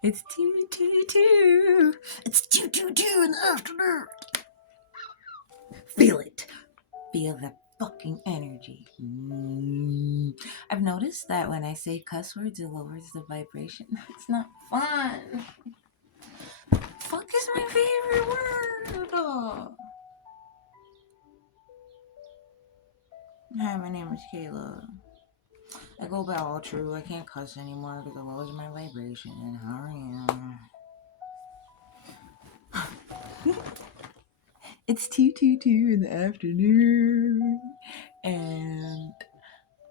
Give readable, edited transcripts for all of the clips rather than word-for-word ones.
It's 222. It's 222 in the afternoon. Feel it. Feel the fucking energy. I've noticed that when I say cuss words, it lowers the vibration. It's not fun. Fuck is my favorite word. Hi, my name is Kayla. I go by Alu-tru. I can't cuss anymore because it lowers my vibration. How are you? It's 222 in the afternoon. And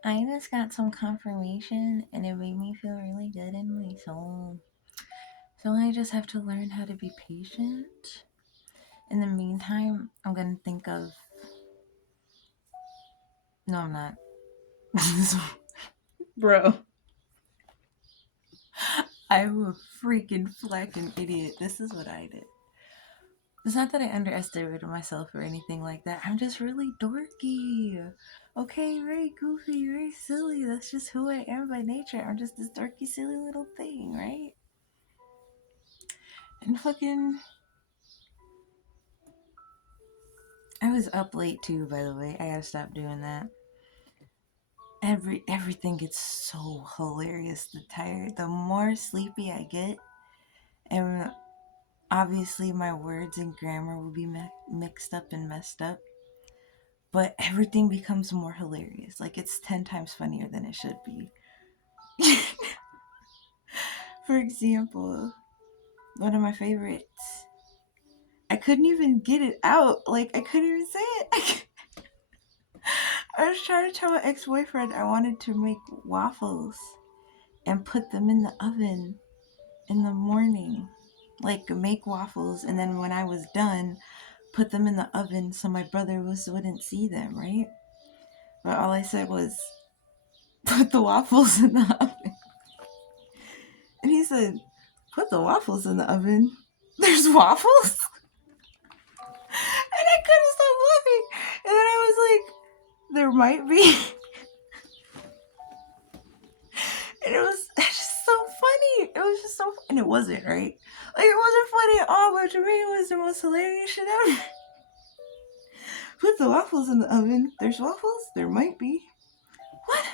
I just got some confirmation and it made me feel really good in my soul. So I just have to learn how to be patient. In the meantime, I'm going to think of. No, I'm not. Bro. I'm a freaking flacking idiot. This is what I did. It's not that I underestimated myself or anything like that. I'm just really dorky. Okay, very goofy, very silly. That's just who I am by nature. I'm just this dorky, silly little thing, right? And fucking. I was up late too, by the way. I gotta stop doing that. Everything gets so hilarious. The more sleepy I get, and obviously my words and grammar will be mixed up and messed up. But everything becomes more hilarious. Like it's 10 times funnier than it should be. For example, one of my favorites. I couldn't even get it out. Like I couldn't even say it. I was trying to tell my ex-boyfriend I wanted to make waffles and put them in the oven in the morning. Like make waffles and then when I was done, put them in the oven so my brother wouldn't see them, right? But all I said was put the waffles in the oven. And he said, put the waffles in the oven? There's waffles? And I couldn't stop laughing. And then I was like, there might be. And it was just so funny. It was just so funny. And it wasn't, right? Like, it wasn't funny at all, but to me, it was the most hilarious shit ever. Put the waffles in the oven. There's waffles? There might be. What?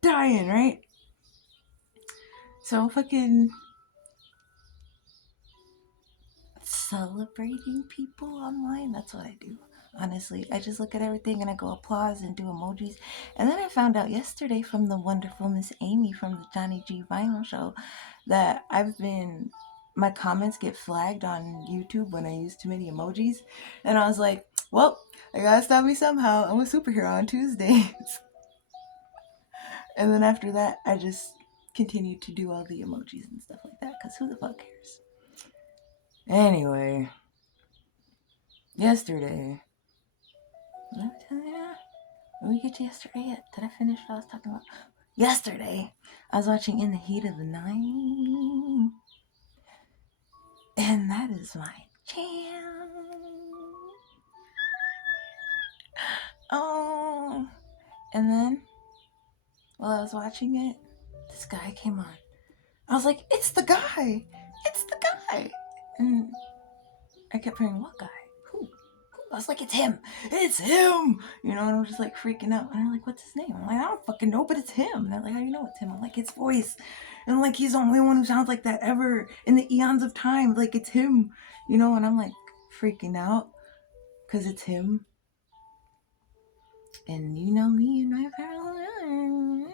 Dying, right? So fucking celebrating people online. That's what I do. Honestly, I just look at everything and I go applause and do emojis. And then I found out yesterday from the wonderful Miss Amy from the Johnny G Vinyl Show that my comments get flagged on YouTube when I use too many emojis. And I was like, well, I gotta stop me somehow. I'm a superhero on Tuesdays. And then after that, I just continued to do all the emojis and stuff like that because who the fuck cares? Anyway, yesterday. Did we get to yesterday yet? Did I finish what I was talking about? Yesterday, I was watching In the Heat of the Night. And that is my jam. Oh. And then, while I was watching it, this guy came on. I was like, it's the guy. It's the guy. And I kept hearing, what guy? Who? I was like, it's him. It's him. You know, and I'm just like freaking out. And I'm like, what's his name? I'm like, I don't fucking know, but it's him. And they're like, how do you know it's him? I'm like, his voice. And I'm like, he's the only one who sounds like that ever in the eons of time. Like, it's him. You know, and I'm like freaking out because it's him. And you know me and my parallel.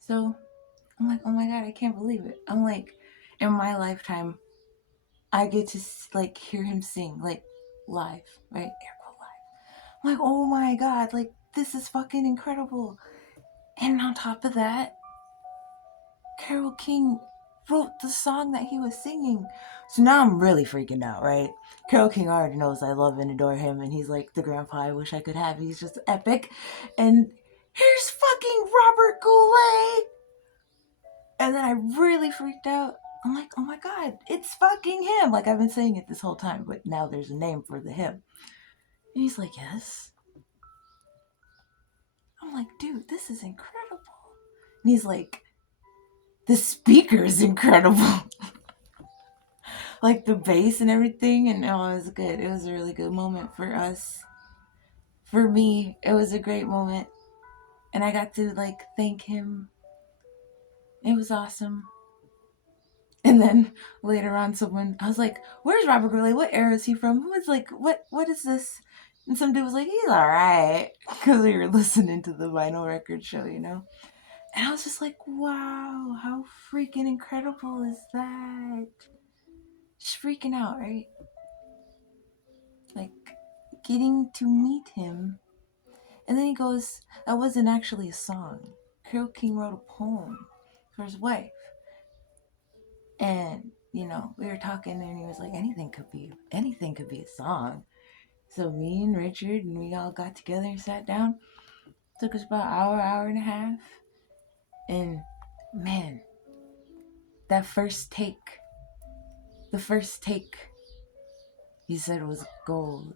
So I'm like, oh my God, I can't believe it. I'm like, in my lifetime, I get to like hear him sing like live, right? Air quote live. I'm like, oh my God, like this is fucking incredible. And on top of that, Carole King wrote the song that he was singing. So now I'm really freaking out, right? Carole King already knows I love and adore him, and he's like the grandpa I wish I could have. He's just epic. And here's fucking Robert Goulet. And then I really freaked out. I'm like, oh my God, it's fucking him. Like I've been saying it this whole time, but now there's a name for the him. And he's like, yes. I'm like, dude, this is incredible. And he's like, the speaker is incredible. Like the bass and everything, and oh, it was good. It was a really good moment for us. For me, it was a great moment, and I got to like thank him. It was awesome. And then later on, I was like, "Where's Robert Goulet? What era is he from? Who is like, what is this?" And some dude was like, "He's all right," because we were listening to the vinyl record show, you know. And I was just like, "Wow, how freaking incredible is that?" Just freaking out, right? Like getting to meet him. And then he goes, "That wasn't actually a song. Carole King wrote a poem for his wife." And you know, we were talking, and he was like, anything could be a song." So me and Richard and we all got together and sat down. Took us about an hour and a half. And man, that the first take, he said was gold.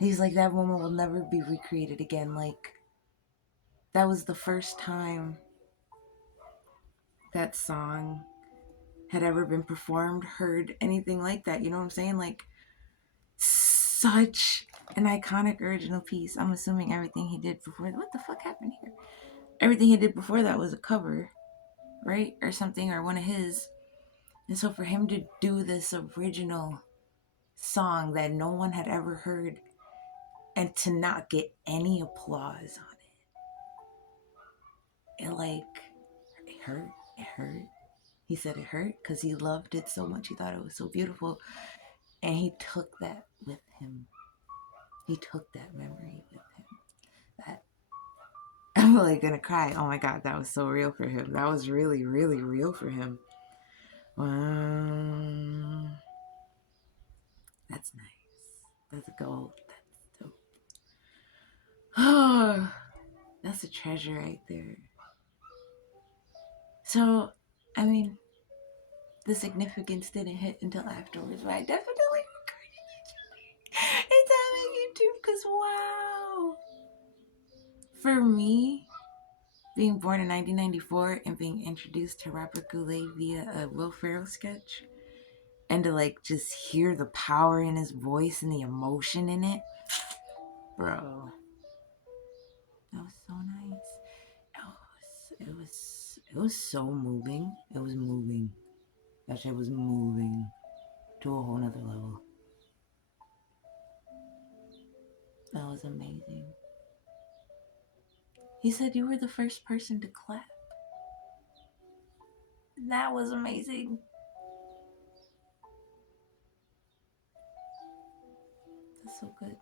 He's like, that moment will never be recreated again. Like, that was the first time that song had ever been performed, heard anything like that. You know what I'm saying? Like, such an iconic original piece. I'm assuming everything he did before. What the fuck happened here? Everything he did before that was a cover, right? Or something, or one of his. And so for him to do this original song that no one had ever heard and to not get any applause on it, it hurt. It hurt. He said it hurt because he loved it so much. He thought it was so beautiful. And he took that with him. He took that memory with him. That I'm really gonna cry. Oh my god, that was so real for him. That was really, really real for him. That's nice. That's gold. That's dope. Oh, that's a treasure right there. So, I mean, the significance didn't hit until afterwards, but I definitely recorded it. It's on YouTube because wow. For me, being born in 1994 and being introduced to Robert Goulet via a Will Ferrell sketch, and to like just hear the power in his voice and the emotion in it, bro, that was so nice. It was so moving. It was moving. That shit was moving to a whole nother level. That was amazing. He said you were the first person to clap. That was amazing. That's so good.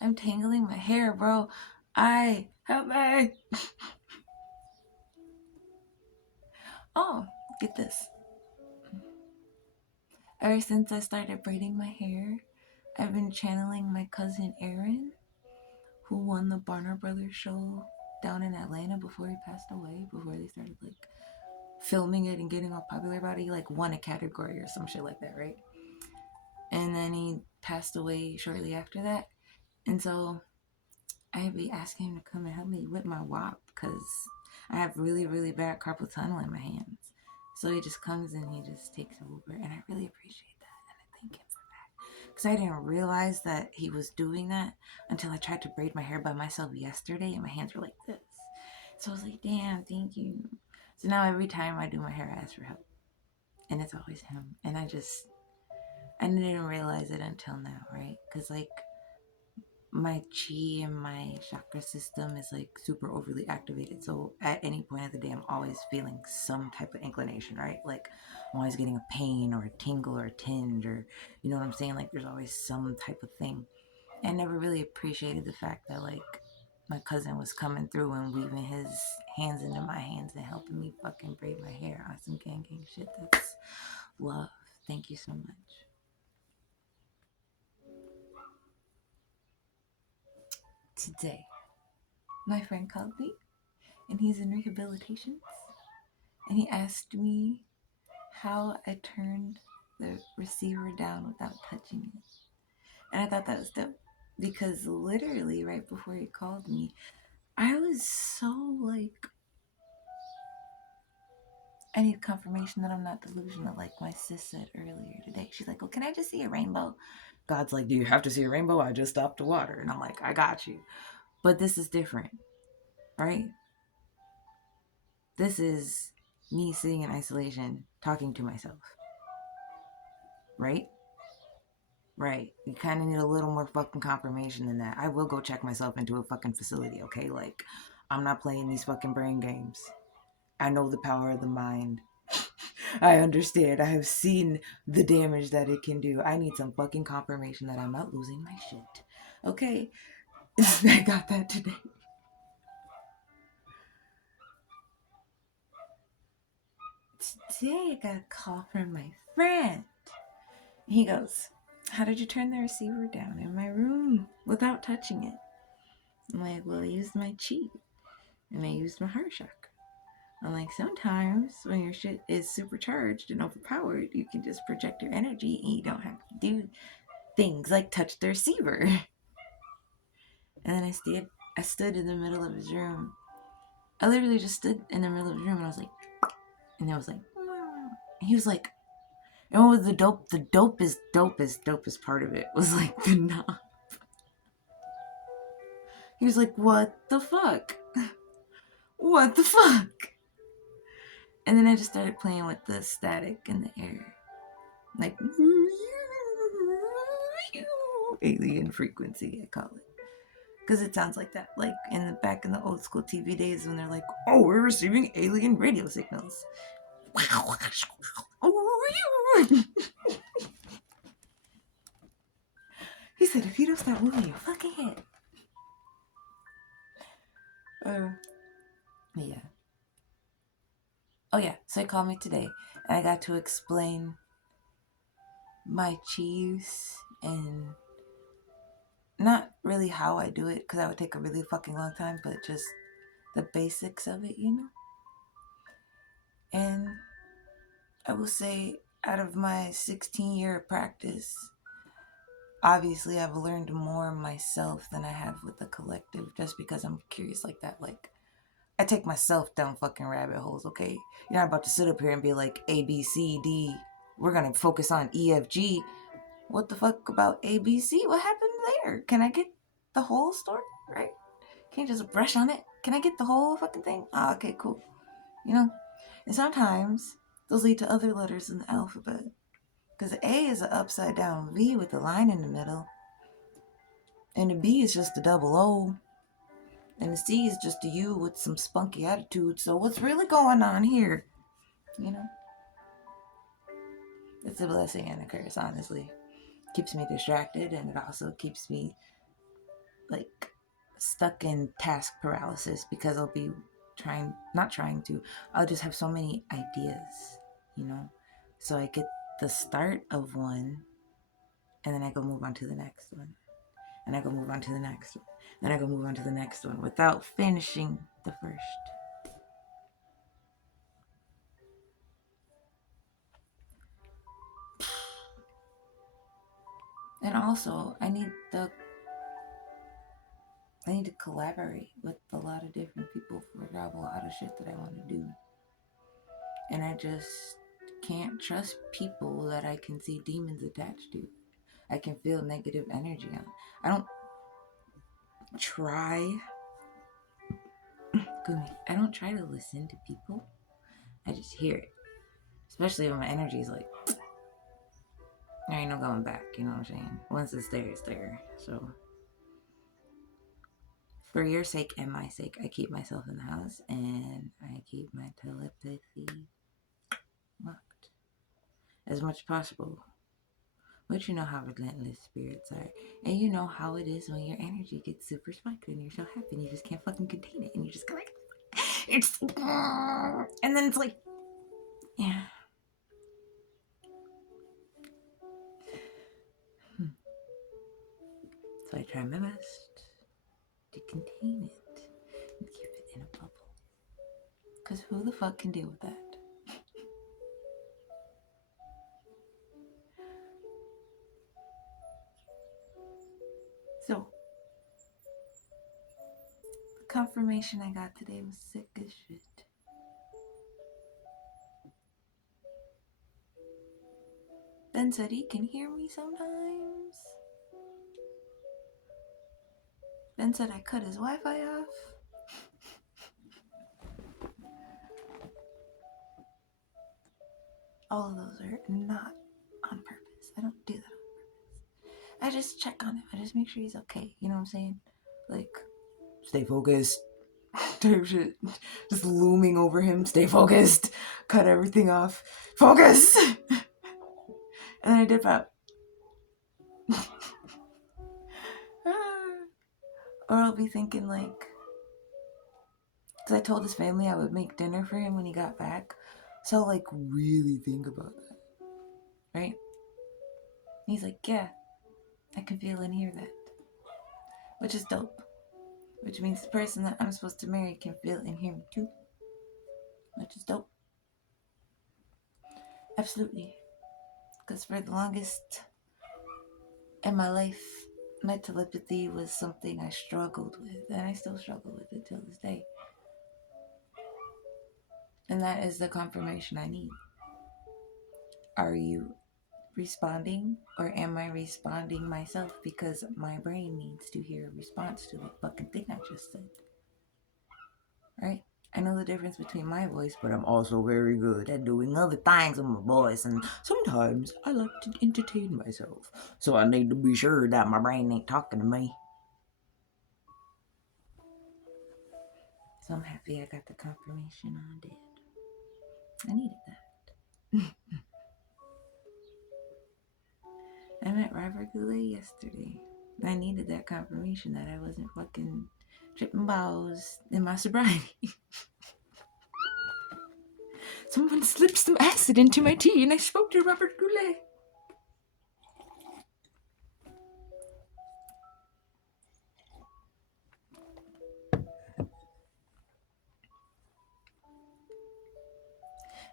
I'm tangling my hair, bro. Help me. Oh, get this. Ever since I started braiding my hair, I've been channeling my cousin Aaron, who won the Barner Brothers show down in Atlanta before he passed away, before they started like filming it and getting all popular about it. He like won a category or some shit like that, right? And then he passed away shortly after that. And so I'd be asking him to come and help me with my WAP because I have really, really bad carpal tunnel in my hands. So he just comes and he just takes over, and I really appreciate that, and I thank him for that. Because I didn't realize that he was doing that until I tried to braid my hair by myself yesterday, and my hands were like this. So I was like, damn, thank you. So now every time I do my hair, I ask for help, and it's always him. And I didn't realize it until now, right? Because like my chi and my chakra system is like super overly activated. So at any point of the day, I'm always feeling some type of inclination, right? Like I'm always getting a pain or a tingle or a tinge, or you know what I'm saying? Like there's always some type of thing. I never really appreciated the fact that like my cousin was coming through and weaving his hands into my hands and helping me fucking braid my hair on some gang shit. That's love. Thank you so much. Today, my friend called me and he's in rehabilitation, and he asked me how I turned the receiver down without touching it. And I thought that was dope because literally right before he called me, I was so like I need confirmation that I'm not delusional, like my sis said earlier today. She's like, well, can I just see a rainbow? God's like, do you have to see a rainbow? I just stopped the water. And I'm like, I got you. But this is different, right? This is me sitting in isolation, talking to myself, right? Right. You kind of need a little more fucking confirmation than that. I will go check myself into a fucking facility, okay? Like, I'm not playing these fucking brain games. I know the power of the mind. I understand. I have seen the damage that it can do. I need some fucking confirmation that I'm not losing my shit. Okay? I got that today. Today I got a call from my friend. He goes, how did you turn the receiver down in my room without touching it? I'm like, well, I used my chi and I used my heart chakra. I'm like, sometimes when your shit is supercharged and overpowered, you can just project your energy and you don't have to do things like touch the receiver. And then I stood in the middle of his room. I literally just stood in the middle of his room and I was like, and I was like, and he was like, and what was the dopest part of it was like the knob. He was like, what the fuck? What the fuck? And then I just started playing with the static in the air. Like, alien frequency, I call it. Because it sounds like that. Like back in the old school TV days when they're like, oh, we're receiving alien radio signals. He said, if you don't stop moving your fucking head. Yeah. Oh, yeah. So he called me today, and I got to explain my chi use and not really how I do it, because that would take a really fucking long time, but just the basics of it, you know? And I will say, out of my 16-year practice, obviously I've learned more myself than I have with the collective, just because I'm curious like that. Like, I take myself down fucking rabbit holes, okay? You're not about to sit up here and be like, A, B, C, D. We're gonna focus on E, F, G. What the fuck about A, B, C? What happened there? Can I get the whole story, right? Can you just brush on it? Can I get the whole fucking thing? Ah, okay, cool. You know? And sometimes those lead to other letters in the alphabet. Because the A is an upside down V with a line in the middle. And the B is just a double O. And the C is just a U with some spunky attitude. So what's really going on here? You know? It's a blessing and a curse, honestly. Keeps me distracted, and it also keeps me, like, stuck in task paralysis, because I'll be I'll just have so many ideas, you know? So I get the start of one, and then I go move on to the next one. And I go move on to the next one. Then I go move on to the next one without finishing the first. And also, I need to collaborate with a lot of different people for a lot of shit that I want to do. And I just can't trust people that I can see demons attached to. I can feel negative energy on. I don't try. I don't try to listen to people. I just hear it. Especially when my energy is like, there ain't no going back. You know what I'm saying? Once it's there, it's there. So, for your sake and my sake, I keep myself in the house and I keep my telepathy locked as much as possible. But you know how relentless spirits are. And you know how it is when your energy gets super spiked and you're so happy and you just can't fucking contain it. And you just go like, it's, and then it's like, yeah. So I try my best to contain it and keep it in a bubble. Because who the fuck can deal with that? So, the confirmation I got today was sick as shit. Then said he can hear me sometimes. Then said I cut his Wi-Fi off. All of those are not on purpose. I don't do that on purpose. I just check on him. I just make sure he's okay. You know what I'm saying? Like, stay focused. Type shit. Just looming over him. Stay focused. Cut everything off. Focus! And then I dip out. Or I'll be thinking like, because I told his family I would make dinner for him when he got back. So I'll like really think about that. Right? He's like, yeah, I can feel and hear that. Which is dope. Which means the person that I'm supposed to marry can feel and hear me too. Which is dope. Absolutely. Because for the longest in my life, my telepathy was something I struggled with. And I still struggle with it till this day. And that is the confirmation I need. Are you responding, or am I responding myself because my brain needs to hear a response to the fucking thing I just said? Right? I know the difference between my voice, but I'm also very good at doing other things with my voice, and sometimes I like to entertain myself. So I need to be sure that my brain ain't talking to me. So I'm happy I got the confirmation on dead. I needed that. I met Robert Goulet yesterday. I needed that confirmation that I wasn't fucking tripping balls in my sobriety. Someone slipped some acid into my tea and I spoke to Robert Goulet.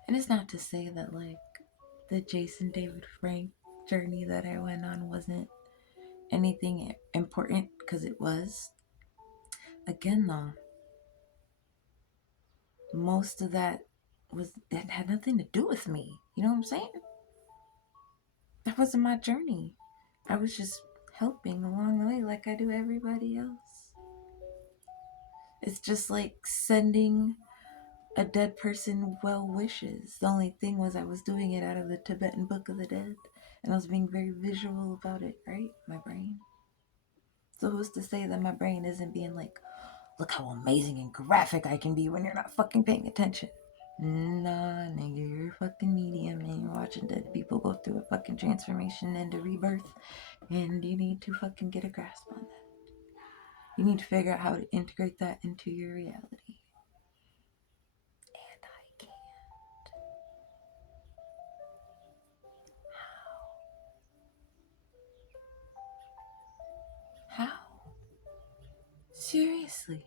And it's not to say that like the Jason David Frank journey that I went on wasn't anything important, because it was. Again though, most of that had nothing to do with me. You know what I'm saying? That wasn't my journey. I was just helping along the way like I do everybody else. It's just like sending a dead person well wishes. The only thing was I was doing it out of the Tibetan Book of the Dead, and I was being very visual about it, right? My brain. So who's to say that my brain isn't being like, look how amazing and graphic I can be when you're not fucking paying attention? Nah, nigga, you're a fucking medium and you're watching dead people go through a fucking transformation into rebirth, and you need to fucking get a grasp on that. You need to figure out how to integrate that into your reality. And I can't. How? Seriously.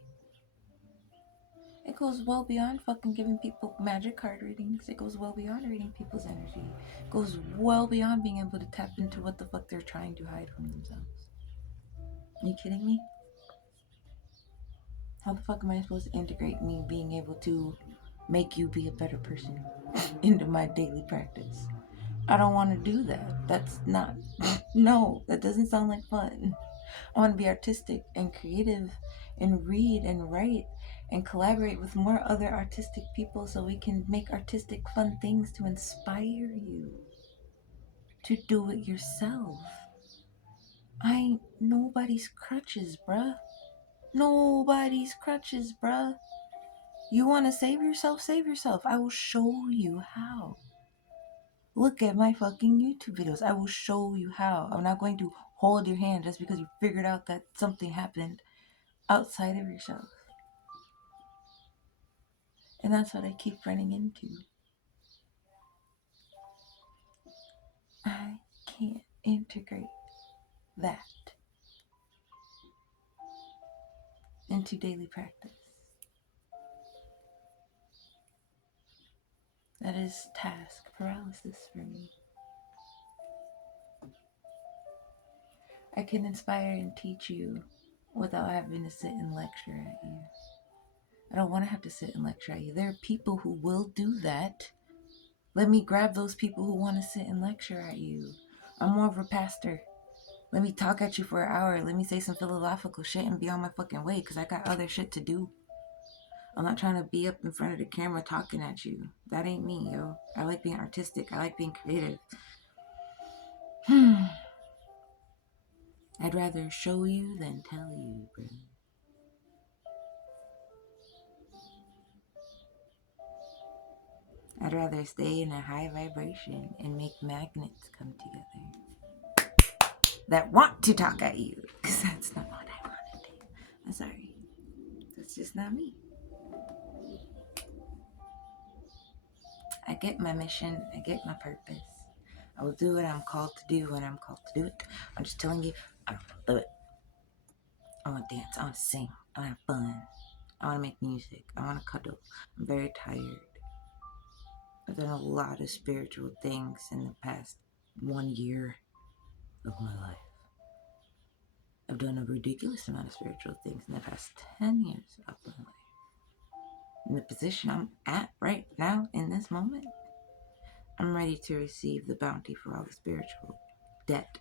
It goes well beyond fucking giving people magic card readings. It goes well beyond reading people's energy. It goes well beyond being able to tap into what the fuck they're trying to hide from themselves. Are you kidding me? How the fuck am I supposed to integrate me being able to make you be a better person into my daily practice? I don't want to do that. That's not, no, that doesn't sound like fun. I want to be artistic and creative and read and write and collaborate with more other artistic people so we can make artistic fun things to inspire you to do it yourself. I ain't nobody's crutches, bruh. Nobody's crutches, bruh. You want to save yourself? Save yourself. I will show you how. Look at my fucking YouTube videos. I will show you how. I'm not going to hold your hand just because you figured out that something happened outside of yourself. And that's what I keep running into. I can't integrate that into daily practice. That is task paralysis for me. I can inspire and teach you without having to sit and lecture at you. I don't want to have to sit and lecture at you. There are people who will do that, Let me grab those people who want to sit and lecture at you. I'm more of a pastor. Let me talk at you for an hour. Let me say some philosophical shit and be on my fucking way because I got other shit to do. I'm not trying to be up in front of the camera talking at you. That ain't me, yo. I like being artistic. I like being creative. I'd rather show you than tell you, bro. I'd rather stay in a high vibration and make magnets come together that want to talk at you. Because that's not what I want to do. I'm sorry. That's just not me. I get my mission. I get my purpose. I will do what I'm called to do when I'm called to do it. I'm just telling you, I don't want to do it. I want to dance. I want to sing. I want to have fun. I want to make music. I want to cuddle. I'm very tired. I've done a lot of spiritual things in the past 1 year of my life. I've done a ridiculous amount of spiritual things in the past 10 years of my life. In the position I'm at right now, in this moment, I'm ready to receive the bounty for all the spiritual debt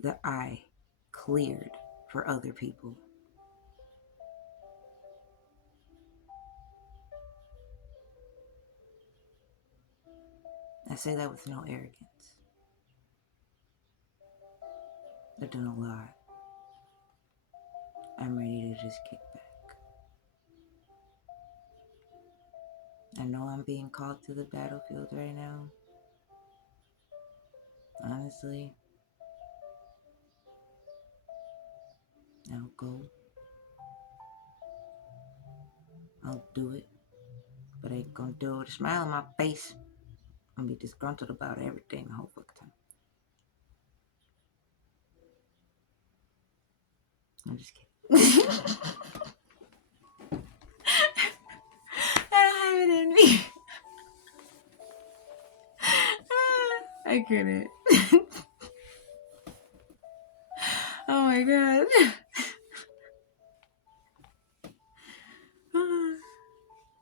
that I cleared for other people. I say that with no arrogance. I've done a lot. I'm ready to just kick back. I know I'm being called to the battlefield right now. Honestly, I'll go. I'll do it. But I ain't gonna do it with a smile on my face. I'm gonna be disgruntled about everything the whole fucking time. I'm just kidding. I don't have it in me. I couldn't. Oh my god.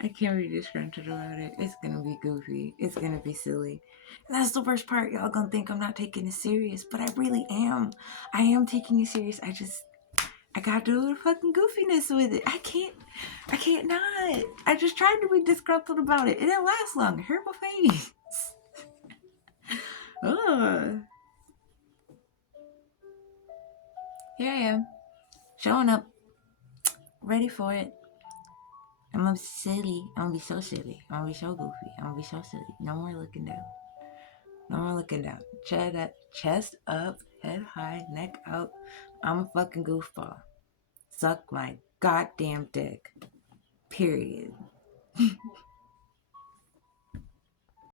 I can't be disgruntled about it. It's gonna be goofy. It's gonna be silly. And that's the worst part. Y'all gonna think I'm not taking it serious, but I really am. I am taking it serious. I gotta do a little fucking goofiness with it. I can't not. I just tried to be disgruntled about it. It didn't last long. It hurt my face. Ugh. Here I am, showing up, ready for it. I'm gonna be silly. I'm gonna be so silly. I'm gonna be so goofy. I'm gonna be so silly. No more looking down. No more looking down. Chest up, head high, neck out. I'm a fucking goofball. Suck my goddamn dick. Period.